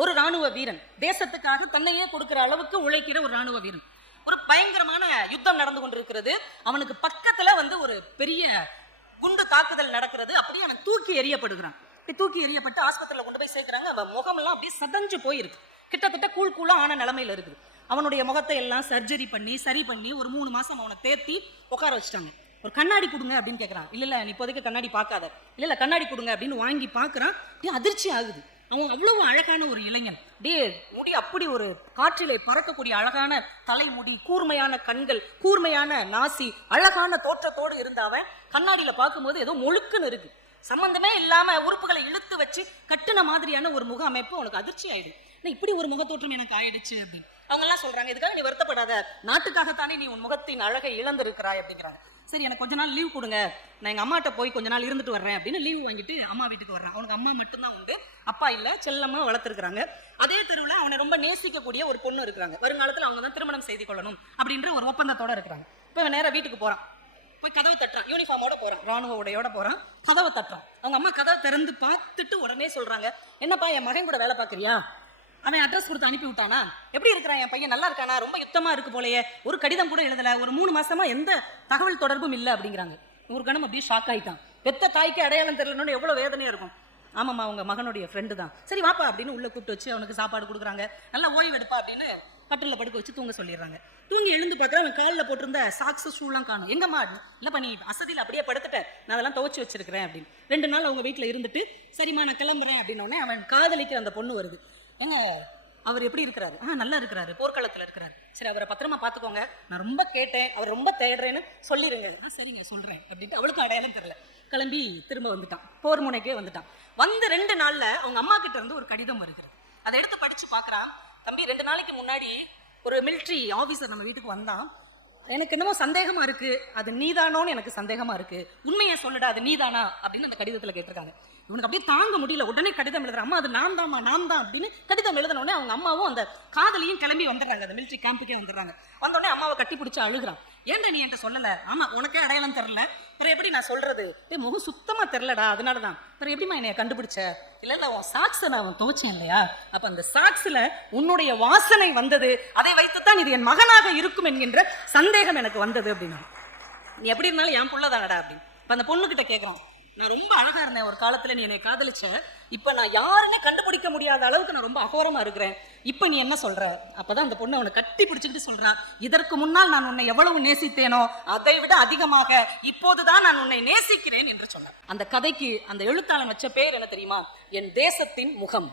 ஒரு ராணுவ வீரன், தேசத்துக்காக தன்னையே கொடுக்கிற அளவுக்கு உழைக்கிற ஒரு ராணுவ வீரன். ஒரு பயங்கரமான யுத்தம் நடந்து கொண்டிருக்கிறது. அவனுக்கு பக்கத்துல ஒரு பெரிய குண்டு தாக்குதல் நடக்கிறது. அப்படியே அவன் தூக்கி எறியப்படுகிறான். தூக்கி எறியப்பட்டு ஆஸ்பத்திரியில கொண்டு போய் சேர்க்கிறாங்க. அவன் முகமெல்லாம் அப்படியே சதஞ்சு போயிருக்கு. கிட்டத்தட்ட கூழா ஆன நிலைமையில இருக்குது. அவனுடைய முகத்தை எல்லாம் சர்ஜரி பண்ணி சரி பண்ணி ஒரு 3 மாசம் அவனை தேத்தி உட்கார வச்சுட்டாங்க. ஒரு கண்ணாடி கொடுங்க அப்படின்னு கேட்கறான். இல்ல நீ இப்போதைக்கு கண்ணாடி பார்க்காத. இல்ல கண்ணாடி கொடுங்க அப்படின்னு வாங்கி பார்க்கறான். அதிர்ச்சி ஆகுது. அவன் அவ்வளவு அழகான ஒரு இளைஞன். முடி அப்படி ஒரு காற்றிலே பறக்கக்கூடிய அழகான தலைமுடி, கூர்மையான கண்கள், கூர்மையான நாசி, அழகான தோற்றத்தோடு இருந்த அவன் கண்ணாடியில பார்க்கும்போது ஏதோ மொழுக்குன்னு இருக்கு. சம்பந்தமே இல்லாம உறுப்புகளை இழுத்து வச்சு கட்டுன மாதிரியான ஒரு முக அமைப்பு அவனுக்கு அதிர்ச்சி ஆயிடுது. இப்படி ஒரு முகத்தோற்றம் எனக்கு ஆயிடுச்சு அப்படின்னு அவங்க எல்லாம் சொல்றாங்க. இதுக்காக நீ வருத்தப்படாத, நாட்டுக்காகத்தானே நீ உன் முகத்தின் அழகை இழந்திருக்கிறாய் அப்படிங்கிறாங்க. சரி, எனக்கு கொஞ்ச நாள் லீவ் கொடுங்க, நான் எங்க அம்மாட்ட போய் கொஞ்ச நாள் இருந்துட்டு வர்றேன் அப்படின்னு லீவ் வாங்கிட்டு அம்மா வீட்டுக்கு வர்றான். அவனுக்கு அம்மா மட்டும்தான் உண்டு, அப்பா இல்ல, செல்லமா வளர்த்துருக்காங்க. அதே தெருவில் அவனை ரொம்ப நேசிக்கக்கூடிய ஒரு பொண்ணு இருக்கிறாங்க. வருங்காலத்தில் அவங்க தான் திருமணம் செய்து கொள்ளணும் அப்படின்ற ஒரு ஒப்பந்தத்தோட இருக்கிறாங்க. இப்போ இவன் நேரம் வீட்டுக்கு போறான். போய் கதவை தட்டுறான். யூனிஃபார்மோட போறான், ராணுவ உடையோட போறான். கதவை தட்டுறான். அவங்க அம்மா கதவை திறந்து பார்த்துட்டு உடனே சொல்றாங்க, என்னப்பா என் மகன் கூட வேலை பார்க்கறியா? அவன் அட்ரஸ் கொடுத்து அனுப்பி விட்டானா? எப்படி இருக்கிறான் என் பையன்? நல்லா இருக்கானா? ரொம்ப யுத்தமா இருக்கு போலயே, ஒரு கடிதம் கூட எழுதல, ஒரு 3 மாசமா எந்த தகவல் தொடர்பும் இல்லை அப்படிங்கிறாங்க. ஒரு கணம் அப்படியே ஷாக் ஆயிட்டான். பெத்த தாய்க்கு அடையாளம் தெரியலன்னு எவ்வளவு வேதனையா இருக்கும். ஆமாம்மா, அவங்க மகனுடைய ஃப்ரெண்டு தான். சரி வாப்பா அப்படின்னு உள்ள கூப்பிட்டு வச்சு அவனுக்கு சாப்பாடு கொடுக்குறாங்க. நல்லா ஓய்வு எடுப்பா அப்படின்னு கட்டில படுக்க வச்சு தூங்க சொல்லிடுறாங்க. தூங்கி எழுந்து பார்க்குறேன், அவன் காலில் போட்டிருந்த சாக்ஸ் ஷூலாம் காணும். எங்கம்மா? இல்லைப்பா, நீ அசதியில் அப்படியே படுத்துட்டேன், நான் அதெல்லாம் துவச்சி வச்சிருக்கிறேன் அப்படின்னு. 2 நாள் அவங்க வீட்டில் இருந்துட்டு சரிம்மா நான் கிளம்புறேன் அப்படின்னோடனே அவன் காதலிக்கிற அந்த பொண்ணு வருது. ஏங்க அவர் எப்படி இருக்கிறாரு? நல்லா இருக்கிறாரு, போர்க்களத்தில் இருக்கிறாரு. சரி, அவரை பத்திரமா பார்த்துக்கோங்க, நான் ரொம்ப கேட்டேன், அவர் ரொம்ப தேடுறேன்னு சொல்லிடுங்க. சரிங்க சொல்கிறேன் அப்படின்ட்டு அவளுக்கு அடையாளம் தெரியல. கிளம்பி திரும்ப வந்துட்டான், போர் முனைக்கே வந்துட்டான். வந்து 2 நாளில் அவங்க அம்மா கிட்ட இருந்து ஒரு கடிதம் வருகிறது. அதை எடுத்து படித்து பார்க்குறான். தம்பி, 2 நாளைக்கு முன்னாடி ஒரு மிலிட்ரி ஆஃபீஸர் நம்ம வீட்டுக்கு வந்தான். எனக்கு என்னமோ சந்தேகமா இருக்கு, அது நீதானோன்னு எனக்கு சந்தேகமா இருக்கு, உண்மையை சொல்லுடா, அது நீதானா அப்படின்னு அந்த கடிதத்தில் கேட்டிருக்காங்க. இவனுக்கு அப்படியே தாங்க முடியல. உடனே கடிதம் எழுதுற, அம்மா அது நான் தான் அப்படின்னு கடிதம் எழுதினோடனே அவங்க அம்மாவும் அந்த காதலியும் கிளம்பி வந்துடுறாங்க. அந்த மிலிட்ரி கேம்புக்கே வந்துடுறாங்க. வந்தோடனே அம்மாவை கட்டி பிடிச்சி அழுகிறான். ஏன்டா நீ என்கிட்ட சொல்லல? ஆமா, உனக்கே அடையாளம் தெரியல, அப்புறம் எப்படி நான் சொல்றது? முகம் சுத்தமா தெரியலடா, அதனாலதான். அப்புறம் எப்படிமா என்னைய கண்டுபிடிச்ச? இல்ல உன் சாக்ஸை நான் துவச்சேன் இல்லையா, அப்ப அந்த சாக்ஸ்ல உன்னுடைய வாசனை வந்தது, அதை வைத்துத்தான் இது என் மகனாக இருக்கும் என்கின்ற சந்தேகம் எனக்கு வந்தது அப்படின்னா. நீ எப்படி இருந்தாலும் என் புள்ளதானடா அப்படின்னு. இப்ப அந்த பொண்ணு கிட்ட கேட்கிறோம், நான் ரொம்ப அழகா இருந்தேன் ஒரு காலத்துல, நீ என்னை காதலிச்ச, இப்ப நான் யாருன்னே கண்டுபிடிக்க முடியாத அளவுக்கு நான் ரொம்ப அகோரமா இருக்கிறேன், இப்ப நீ என்ன சொல்ற? அப்பதான் அந்த பொண்ணு அவனை கட்டி பிடிச்சுக்கிட்டு சொல்றான், இதற்கு முன்னால் நான் உன்னை எவ்வளவு நேசித்தேனோ அதை விட அதிகமாக இப்போதுதான் நான் உன்னை நேசிக்கிறேன் என்று சொன்னான். அந்த கதைக்கு அந்த எழுத்தாளன் வச்ச பேர் என்ன தெரியுமா? என் தேசத்தின் முகம்.